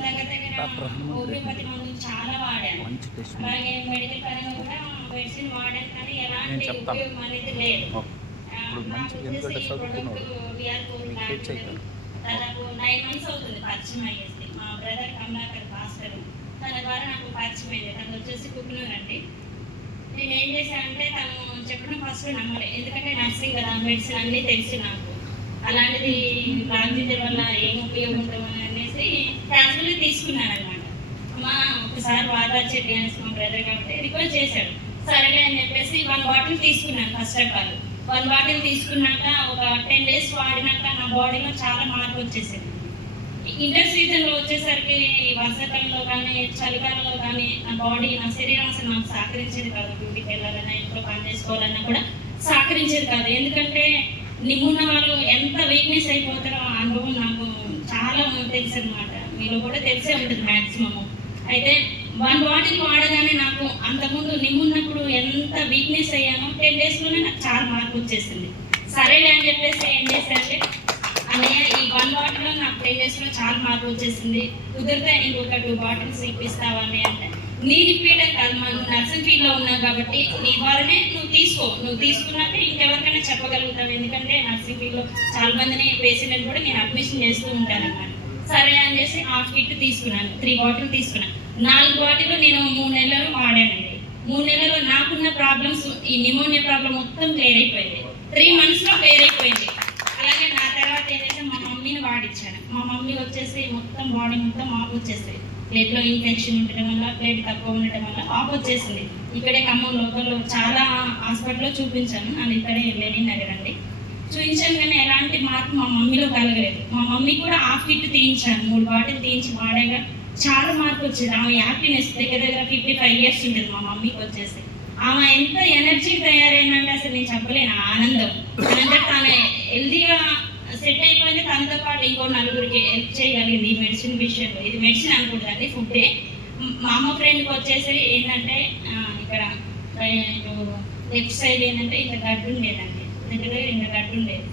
సంవత్సరం దగ్గర హోమియోపతి మందులు చాలా వాడాను. అలాగే మెడికల్ పరంగా కూడా మెడిసిన్ వాడాను, కానీ ఎలాంటి ఉపయోగం అనేది లేదు. దాదాపు 9 months అవుతుంది పరిచయం అయ్యేసి. మా బ్రదర్ కమలాకర్ భాస్కర్ తన ద్వారా నాకు పరిచయం అయింది. తను వచ్చేసి కుక్నూర్ అండి. నేను ఏం చేశానంటే తను చెప్పడం ఫస్ట్ నమ్మలే, ఎందుకంటే నర్సింగ్ కదా, మెడిసిన్ అన్నీ తెలిసి నాకు. అలాంటిది లాంగ్ వల్ల ఏం ఉపయోగం ఉంటుందని అనేసి క్యాజువల్గా తీసుకున్నాను అనమాట. అమ్మా ఒకసారి వాదా చెట్టు అనేసి మా బ్రదర్ కాబట్టి రిక్వెస్ట్ చేశాడు. సరేలే అని చెప్పేసి 1 bottle తీసుకున్నాను. ఫస్ట్ ఆఫ్ ఆల్ 1 bottle తీసుకున్నాక ఒక 10 days వాడినాక నా బాడీలో చాలా మార్పు వచ్చేసింది. ఇంటర్ సీజన్లో వచ్చేసరికి వర్షాకాలంలో కానీ చలికాలంలో కానీ నా బాడీ, నా శరీరం అసలు నాకు సహకరించేది కాదు. డ్యూటీకి వెళ్ళాలన్నా ఇంట్లో పని చేసుకోవాలన్నా కూడా సహకరించేది కాదు. ఎందుకంటే నిమ్మున్న వాళ్ళు ఎంత వీక్నెస్ అయిపోతారో ఆ అనుభవం నాకు చాలా తెలుసు అనమాట. మీలో కూడా తెలిసే ఉంటుంది మ్యాక్సిమము. అయితే 1 bottle వాడగానే నాకు అంతకుముందు నిమ్మున్నప్పుడు ఎంత వీక్నెస్ అయ్యానో 10 daysలోనే నాకు చాలా మార్పు వచ్చేసింది. సరేలే అని చెప్పేసి ఏం చేశానంటే, అన్నయ్య ఈ 1 bottle నాకు 10 daysలో చాలా మార్పు వచ్చేసింది, కుదిరితే ఇంకొక 2 bottles ఇప్పిస్తావని అంటే, నేను ఇప్పించడం కాదు, మనం నర్సింగ్ ఫీల్డ్లో ఉన్నాం కాబట్టి నీ ద్వారానే నువ్వు తీసుకో, నువ్వు తీసుకున్నాక ఇంకెవరికైనా చెప్పగలుగుతావు. ఎందుకంటే నర్సింగ్ ఫీల్డ్లో చాలా మందిని పేషెంట్ని కూడా నేను అడ్మిషన్ చేస్తూ ఉంటాను అన్నమాట. సరే అని చేసి హాఫ్ కిట్ తీసుకున్నాను, 3 bottles తీసుకున్నాను. 4 bottles నేను 3 నెలలు వాడానండి. 3 నెలల్లో నాకున్న ప్రాబ్లమ్స్, ఈ నిమోనియా ప్రాబ్లం మొత్తం క్లియర్ అయిపోయింది. 3 monthsలో క్లియర్ అయిపోయింది. అలాగే నా తర్వాత ఏంటంటే మా మమ్మీని వాడించాను. మా మమ్మీ వచ్చేసి మొత్తం బాడీ మొత్తం ఆఫ్ వచ్చేసింది. ప్లేట్లో ఇన్ఫెక్షన్ ఉండటం వల్ల, ప్లేట్ తక్కువ ఉండటం వల్ల ఆఫ్ వచ్చేసింది. ఇక్కడే ఖమ్మం లోకల్లో చాలా హాస్పిటల్లో చూపించాను. నన్ను ఇక్కడే లెనిన్ నగర్ అండి చూపించాను, కానీ ఎలాంటి మార్పు మా మమ్మీలో కలగలేదు. మా మమ్మీ కూడా హాఫ్ కిట్ తీయించాను, 3 bottles తీయించి వాడగా చాలా మార్పు వచ్చింది. ఆమె హ్యాపీనెస్ దగ్గర 55 years ఉంటుంది మా మమ్మీకి వచ్చేసి. ఆమె ఎంత ఎనర్జీ తయారైందంటే అసలు నేను చెప్పలేను. ఆనందం అంటే తను హెల్దీగా సెట్ అయిపోయింది. తనతో పాటు ఇంకో 4గురికి హెల్ప్ చేయగలిగింది ఈ మెడిసిన్ విషయంలో. ఇది మెడిసిన్ అనుకుంటుందండి, ఫుడ్డే. మా అమ్మ ఫ్రెండ్కి వచ్చేసి ఏంటంటే ఇక్కడ లెఫ్ట్ సైడ్ ఏంటంటే ఇంకా గడ్డు ఉండేదండి, దగ్గర ఇంకా గడ్డు ఉండేది.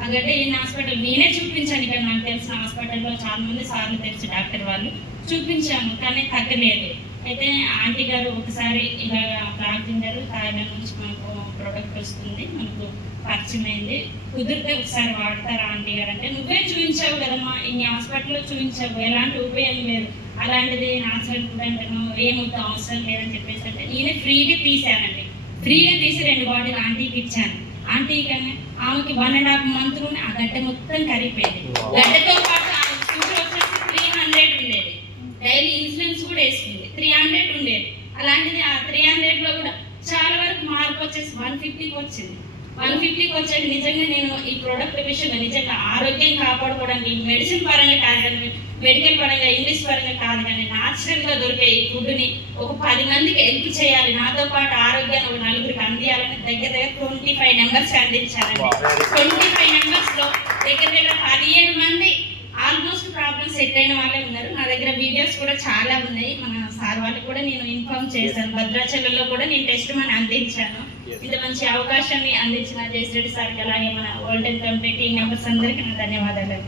ఆ గడ్డ ఈయన హాస్పిటల్ నేనే చూపించాను. ఇక్కడ నాకు తెలిసిన హాస్పిటల్లో చాలా మంది సార్లు తెలుసు డాక్టర్ వాళ్ళు, చూపించాము కానీ తగ్గలేదు. అయితే ఆంటీ గారు ఒకసారి ఇలా బ్లాక్ జింజర్ థాయిలాండ్ నుంచి మనకు ప్రోడక్ట్ వస్తుంది, మనకు పరిచయం అయింది, కుదిరితే ఒకసారి వాడతారా ఆంటీ గారు అంటే, నువ్వే చూపించావు కదమ్మా, ఇన్ని హాస్పిటల్లో చూపించావు, ఎలాంటి ఉపయోగం లేదు, అలాంటిది నాచురల్ ఫుడ్ అంటే ఏమవుతా అవసరం లేదని చెప్పేసి అంటే నేనే ఫ్రీగా తీసానండి. ఫ్రీగా తీసి 2 bottles ఆంటీకి ఇచ్చాను. ఆంటీ కానీ ఆమెకి 1.5 monthsలోనే ఆ గడ్డ మొత్తం కరిగిపోయింది. గడ్డతో పాటు ఆమె షుగర్ వచ్చేసి 300 ఉండేది, డైలీ ఇన్సులిన్స్ కూడా వేసుకుంది, 300 ఉండేది. అలాంటిది ఆ 300లో కూడా చాలా వరకు మార్పు వచ్చేసి 150కి వచ్చింది. 150కి వచ్చేది. నిజంగా నేను ఈ ప్రోడక్ట్ విషయంలో నిజంగా ఆరోగ్యం కాపాడుకోవడానికి మెడిసిన్ పరంగా కాదు కానీ, మెడికల్ పరంగా, ఇంగ్లీష్ పరంగా కాదు కానీ, న్యాచురల్గా దొరికే ఈ ఫుడ్ని ఒక 10 మందికి హెల్ప్ చేయాలి, నాతో పాటు ఆరోగ్యాన్ని ఒక 4గురికి అందియాలని దగ్గర 25 members అందించాలండి. 25 membersలో దగ్గర 17 మంది ఆల్మోస్ట్ ప్రాబ్లమ్స్ సెట్ అయిన వాళ్ళే ఉన్నారు. నా దగ్గర వీడియోస్ కూడా చాలా ఉన్నాయి. మన సార్ వాళ్ళకి కూడా నేను ఇన్ఫార్మ్ చేశాను. భద్రాచలంలో కూడా నేను టెస్ట్ మని అందించాను. ఇంత మంచి అవకాశాన్ని అందించిన జయశ్రెడ్డి సార్కి, అలాగే మన world health committee team members అందరికీ నా ధన్యవాదాలు.